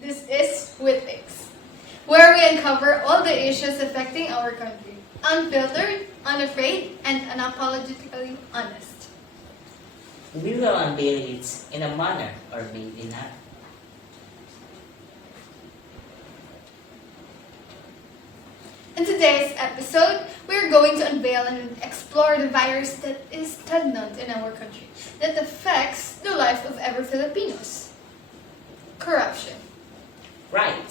This is Witix, where we uncover all the issues affecting our country. Unfiltered, unafraid, and unapologetically honest. We will unveil it in a manner, or maybe not. In today's episode, we're going to unveil and explore the virus that is stagnant in our country, that affects the life of every Filipinos. Corruption. Right.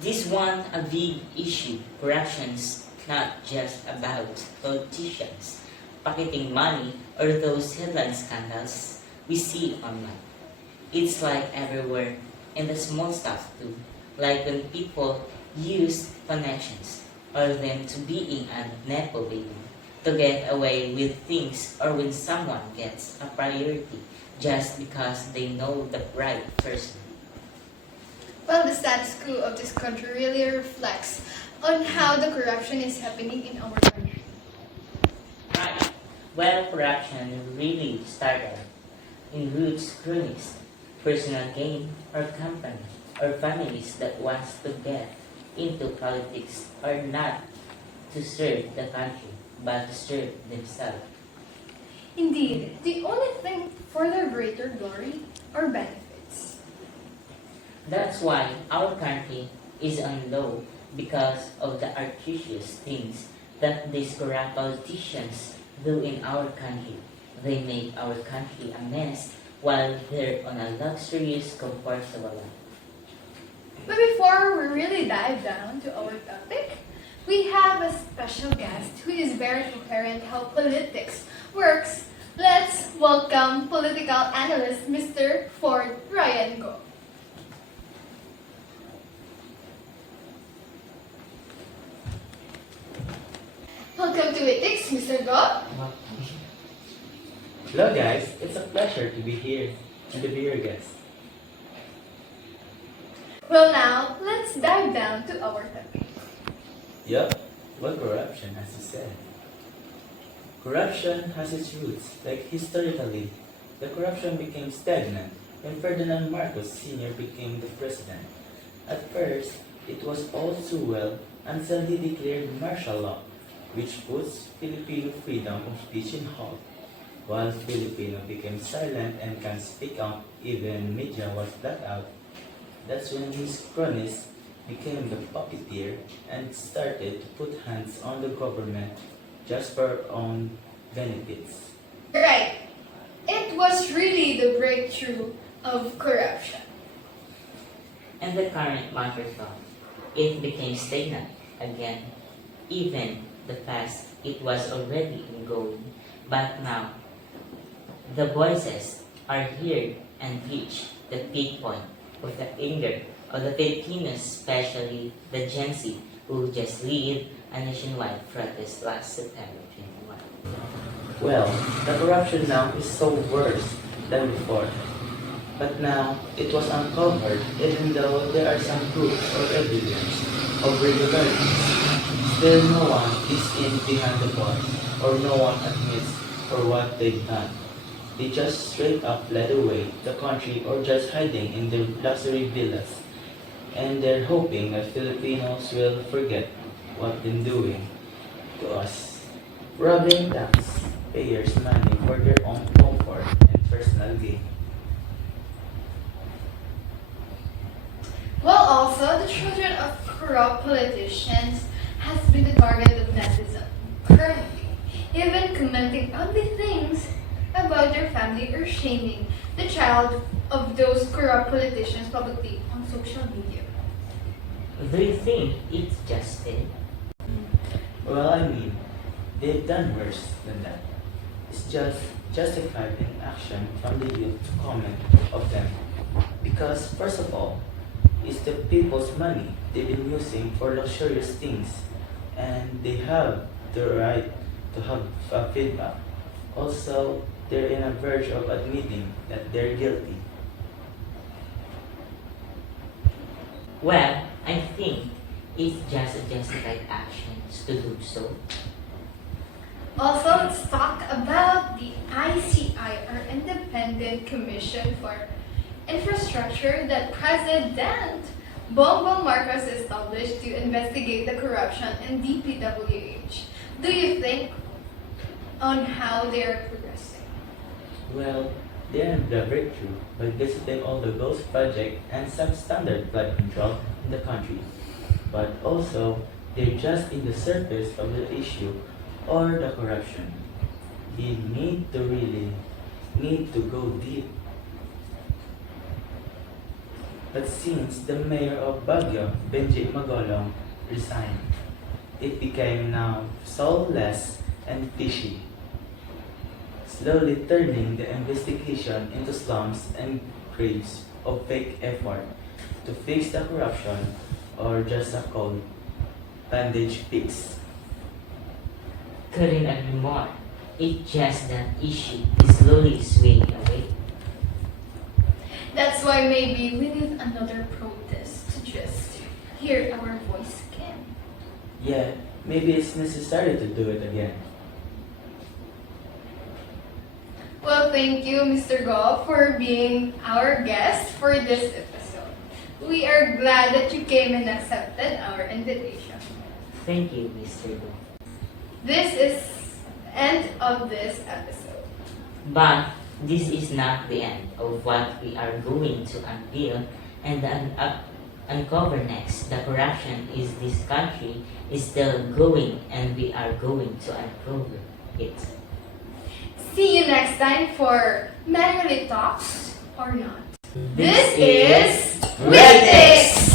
This one a big issue. Corruption's not just about politicians pocketing money or those headline scandals we see online. It's like everywhere, in the small stuff too, like when people use connections or them to being a nepo baby to get away with things, or when someone gets a priority just because they know the right person. Well, the status quo of this country really reflects on how the corruption is happening in our country. Right. Well, corruption really started in roots cronies, personal gain, or company, or families that wants to get into politics are not to serve the country, but to serve themselves. Indeed, the only thing for their greater glory or benefits. That's why our country is on low because of the atrocious things that these corrupt politicians do in our country. They make our country a mess while they're on a luxurious, comfortable life. But before we really dive down to our topic, we have a special guest who is very coherent how politics works. Let's welcome political analyst Mr. Ford Ryan Go. Welcome to Ethics, Mr. Go. Hello guys, it's a pleasure to be here and to be your guest. Well now, let's dive down to our topic. Yup, well corruption as you said. Corruption has its roots, like historically, the corruption became stagnant when Ferdinand Marcos Sr. became the president. At first, it was all too well until he declared martial law, which puts Filipino freedom of speech in halt. While Filipino became silent and can't speak out, even media was blacked out. That's when his cronies became the puppeteer and started to put hands on the government just for their own benefits. Right. It was really the breakthrough of corruption. And the current microphone, it became stagnant again. Even the past, it was already ongoing, but now the voices are heard and reach the peak point of the anger of the Filipinos, especially the Gen Z, who just led a nationwide protest last September 21. Well, the corruption now is so worse than before. But now, it was uncovered even though there are some proofs or evidence of irregularities. Still no one is in behind the bars, or no one admits for what they've done. They just straight up led away the country or just hiding in their luxury villas. And they're hoping that Filipinos will forget what they're doing to us. Robbing taxpayers' money for their own comfort and personal gain. Well, also, the children of corrupt politicians has been the target of nepotism. Currently, even commenting ugly things about their family or shaming the child of those corrupt politicians publicly on social media. Do you think it's just it? Well, I mean, they've done worse than that. It's just justified in action from the youth to comment of them. Because, first of all, it's the people's money they've been using for luxurious things, and they have the right to have feedback. Also, they're in a verge of admitting that they're guilty. Well, I think it's just a justified actions to do so. Also, let's talk about the ICI, or Independent Commission for infrastructure that President Bongbong Marcos established to investigate the corruption in DPWH. Do you think on how they are progressing? Well, they are the breakthrough by visiting all the ghost project and substandard flood control in the country. But also, they're just in the surface of the issue or the corruption. They need to go deep. But since the mayor of Baguio, Benji Magolong, resigned, it became now soulless and fishy, slowly turning the investigation into slums and graves of fake effort to fix the corruption or just a cold bandage fix. Couldn't agree more. It's just that issue is slowly swaying away. That's why maybe we need another protest to just hear our voice again. Yeah, maybe it's necessary to do it again. Well, thank you, Mr. Goff, for being our guest for this episode. We are glad that you came and accepted our invitation. Thank you, Mr. Go. This is the end of this episode. But this is not the end of what we are going to unveil and uncover next. The corruption is this country is still going and we are going to uncover it. See you next time for Manually Talks or Not. This This is Witness!